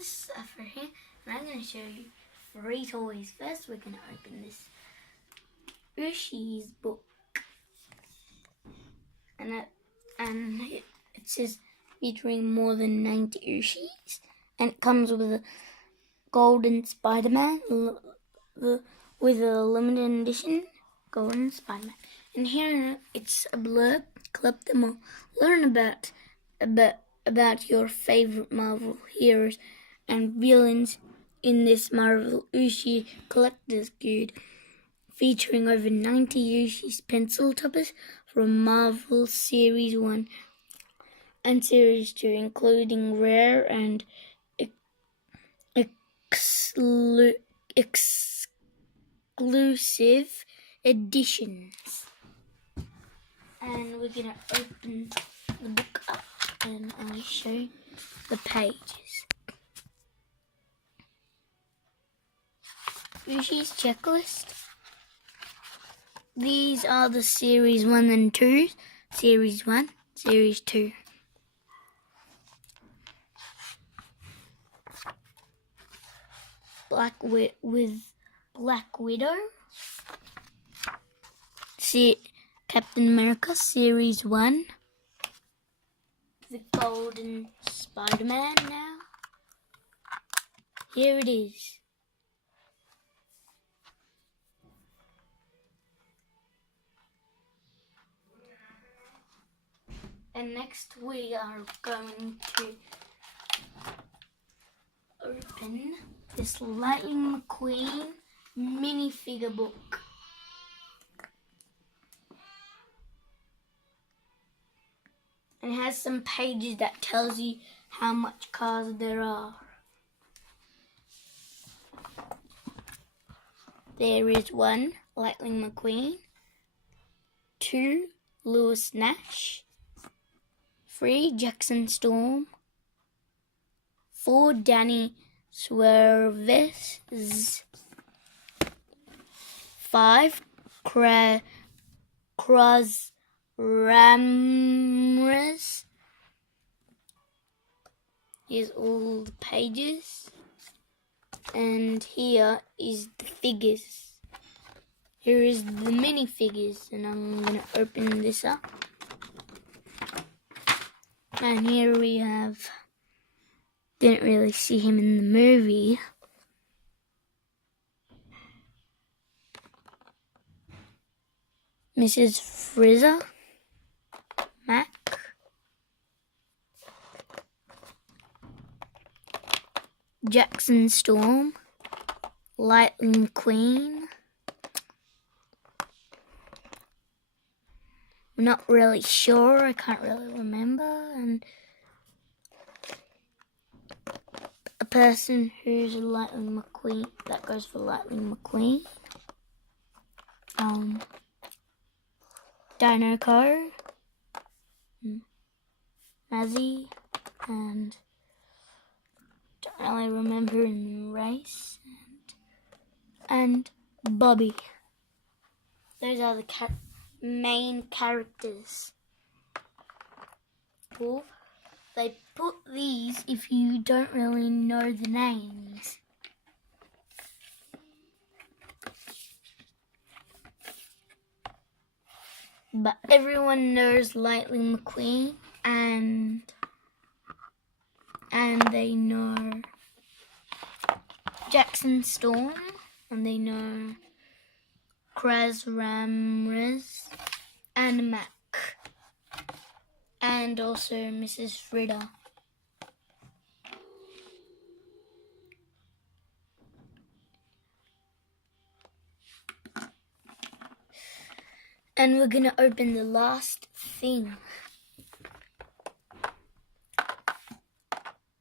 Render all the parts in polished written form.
this stuff right here, and I'm going to show you 3 toys. First, we're going to open this Ushi's book, and it says featuring more than 90 Ushis, and it comes with a Golden Spider-Man with a limited edition Golden Spider-Man. And here it's a blurb. Collect them all. Learn about your favorite Marvel heroes and villains in this Marvel Ushi Collector's Guide, featuring over 90 Ushi's pencil toppers from Marvel Series 1 and Series 2, including rare and exclusive editions. And we're going to open the book up and I'll show you the pages. Ushi's checklist. These are the Series 1 and 2. Series 1, Series 2. With Black Widow. Captain America Series 1. The Golden Spider-Man now. Here it is. And next we are going to open this Lightning McQueen minifigure book. And it has some pages that tells you how much cars there are. There is 1, Lightning McQueen. 2, Lewis Nash. 3, Jackson Storm. 4, Danny Swerves. 5, Cruz Ramirez. Here's all the pages. And here is the figures. Here is the minifigures, and I'm going to open this up. And here we have, didn't really see him in the movie. Mrs. Frieza, Mac, Jackson Storm, Lightning Queen. I'm not really sure, I can't really remember. And a person who's a Lightning McQueen, that goes for Lightning McQueen. Dino Co, Mazzy, and don't really remember in the race, and Bobby. Those are the main characters. Cool. They put these if you don't really know the names. But everyone knows Lightning McQueen, and they know Jackson Storm, and they know Cruz Ramirez and Mac, and also Mrs. Frieda. And we're going to open the last thing.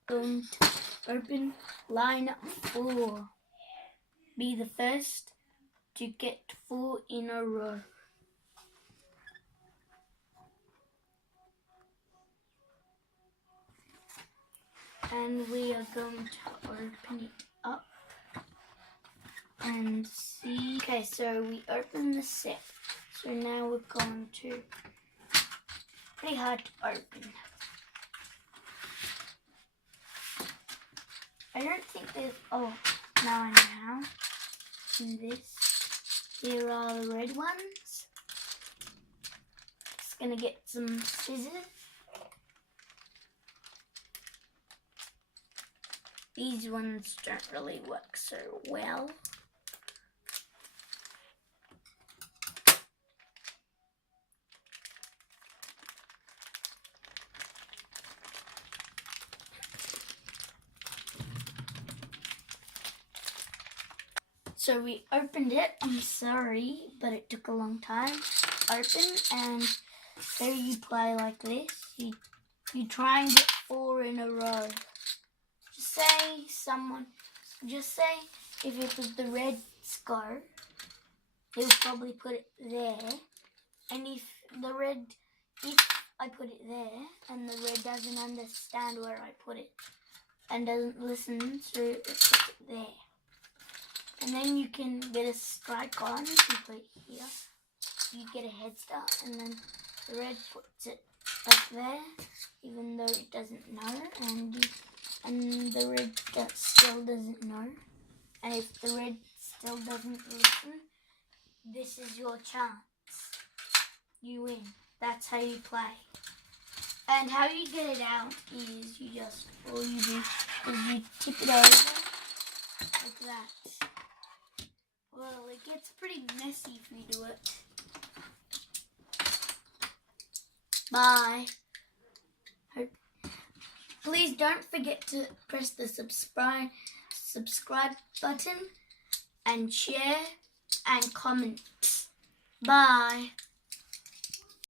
Going to open line 4. Be the first to get 4 in a row. And we are going to open it up and see. Okay, so we opened the set. So now we're going to, pretty hard to open. I don't think there's, oh, now I know how. In this, here are the red ones. Just gonna get some scissors. These ones don't really work so well. So we opened it. I'm sorry, but it took a long time to open. And there you play like this. You try and get 4 in a row. Just say if it was the red scar, he'll probably put it there. And if I put it there and the red doesn't understand where I put it and doesn't listen, so it puts it there. And then you can get a strike on, you put it here. You get a head start, and then the red puts it like there, even though it doesn't know, and the red still doesn't know. And if the red still doesn't listen, this is your chance. You win. That's how you play. And how you get it out is all you do is you tip it over like that. Well, it gets pretty messy if we do it. Bye. Please don't forget to press the subscribe button and share and comment. Bye.